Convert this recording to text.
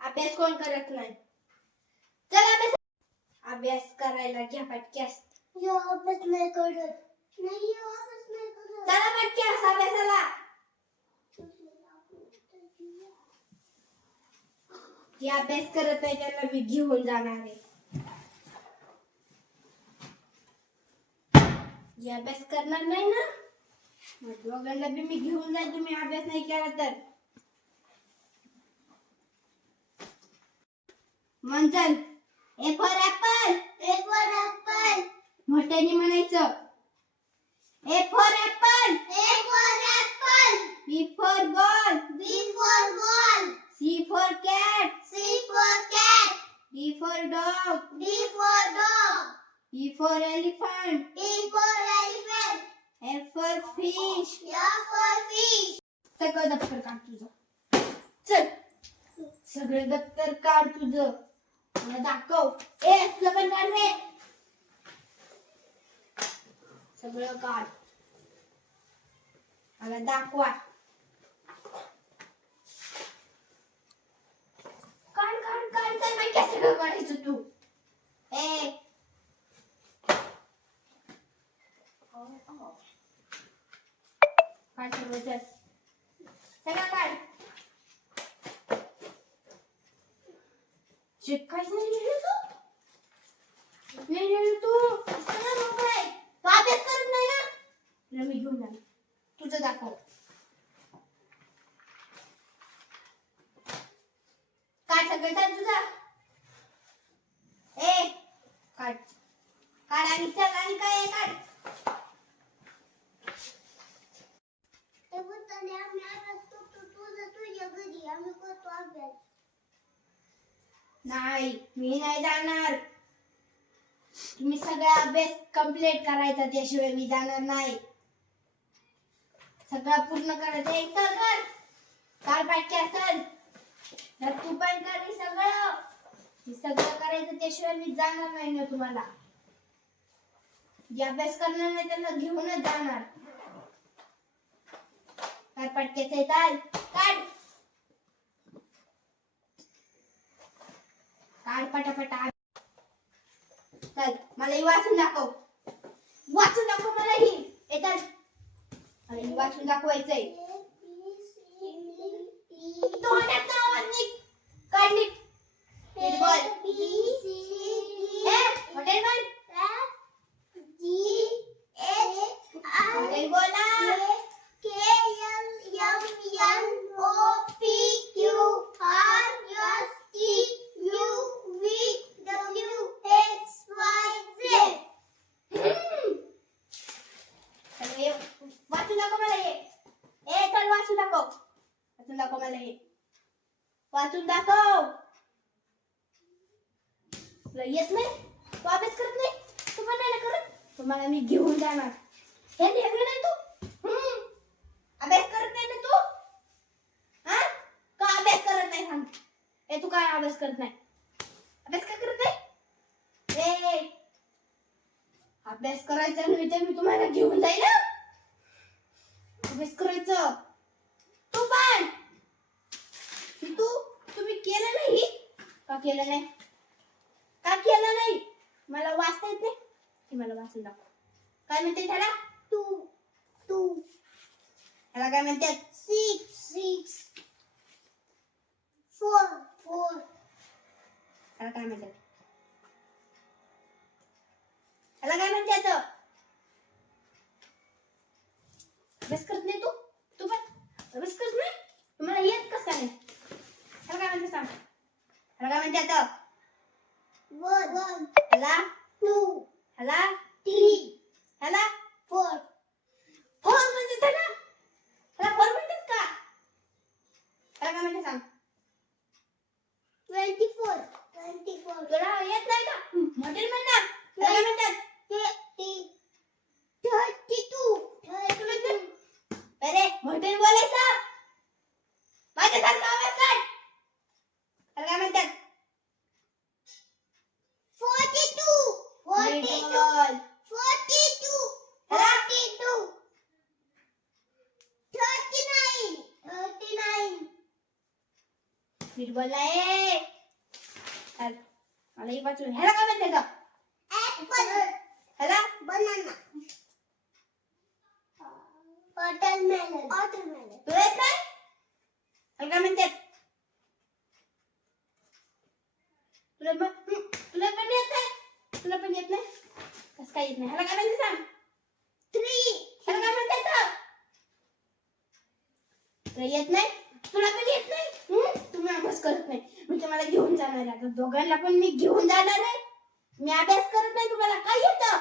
अभ्यास कोण करत नाही? चल अभ्यास करायला घ्या पटक्यास. अभ्यास नाही करत. चला पटक्यास अभ्यासाला. ती अभ्यास करत नाही त्याला मी घेऊन जाणार आहे. अभ्यास करणार नाही ना, मग दोघांना बी मी घेऊन जाईल तुम्ही अभ्यास नाही केला तर. मंजन ए फॉर ऍपल. मोठ्याने म्हणायचं. A for apple. B for ball. C for cat. D for dog. E for elephant. F for fish. सगळं दप्तर काढ तुझं. चल सगळं दप्तर काढ तुझं. मला दाखव. तुला पण काढ रे. सगळं काढ. मला दाखवा. काढ काढ काढ. चल माहिती सगळं काढायचं तू. काढ सगळं. चल सगळं काढ. काहीच नाही लिहिलं तू. नाही लिहिलं तू. सगळं मोकळं आहे. तू अभ्यास करत नाही ना. काढ आणि चल आणि काय आहे काढ. हे बोलताना आम्ही अभ्यास करतो तुझं तुझ्या घरी आम्ही करतो अभ्यास. नाही मी नाही जाणार. तुम्ही सगळा अभ्यास कंप्लीट करायचा त्याशिवाय मी जाणार नाही. सगळं पूर्ण करायचं. एक तर कर काल पाठ्या चल तर तू पण कर हे सगळं करायचं त्याशिवाय मी जाणार नाही ना तुम्हाला. जे अभ्यास करणार नाही त्यांना घेऊनच जाणार. काल पाठ्याचं काढ काढ काढ पटापटा. चल मला ही वाचून दाखव. वाचून दाखव मला ही. ए चल मला ही वाचून दाखवायचंय. तोंडात आवाज निघ. काढ निघ. नीट बोल. हॉटेल बोल. हॉटेल बोल ना. चल, ये. वाचून दाखव मला हे. ए चल वाचून दाखव. वाचून दाखव मला हे. वाचून दाखव. तुला येत नाही? तू अभ्यास करत नाही? तू पण नाही ना करत? तुम्हाला मी घेऊन जाणार. हे नेहमी नाही तू? अभ्यास करत नाही ना तू? हा? का अभ्यास करत नाही सांग? ए तू काय अभ्यास करत नाही? अभ्यास का करत नाही? ए अभ्यास करायचा नाही तर मी तुम्हाला घेऊन जाईल ना. अभ्यास करायचं. तू पण तुम्ही केलं नाही का? केलं नाही का? केलं नाही. मला वाचता येत नाही की मला वाचून दाखव. काय म्हणते त्याला? त्याला काय म्हणतात? 6 4 त्याला काय म्हणतात? त्याला काय म्हणतात? अभ्यास करत नाही तू? तू पण अभ्यास करत नाही? तुम्हाला येत कसं नाही? त्याला काय म्हणतात सांग? त्याला काय म्हणतात? 1 त्याला 2 त्याला 3 त्याला 4 फोर म्हणजे त्याला फोर म्हणतात का? त्याला काय म्हणतात सांग? 24 तुला येत नाही का? हॉटेल म्हण ना. त्याला काय म्हणतात? 32 अरे हॉटेल बोलायचं. माझ्यासारखा आवाज काढ. त्याला काय म्हणतात? 42 नीट बोल. 42 39 नीट बोल ना. ए चल, मला ही वाचून. ह्याला काय म्हणतात? ऍपल ह्याला बनाना वॉटरमेलन तुला येत नाही? ह्याला काय म्हणतात? तुला पण येत नाही? तुला पण येत नाही? कसं काय येत नाही? ह्याला काय म्हणतात सांग? 3 ह्याला काय म्हणतात? तुला येत नाही? तुला पण येत नाही? तुम्ही अभ्यास करत नाही म्हणजे मला घेऊन जाणार आहे. आता दोघांना पण मी घेऊन जाणार आहे. मी अभ्यास करत नाही तुम्हाला काय येतं?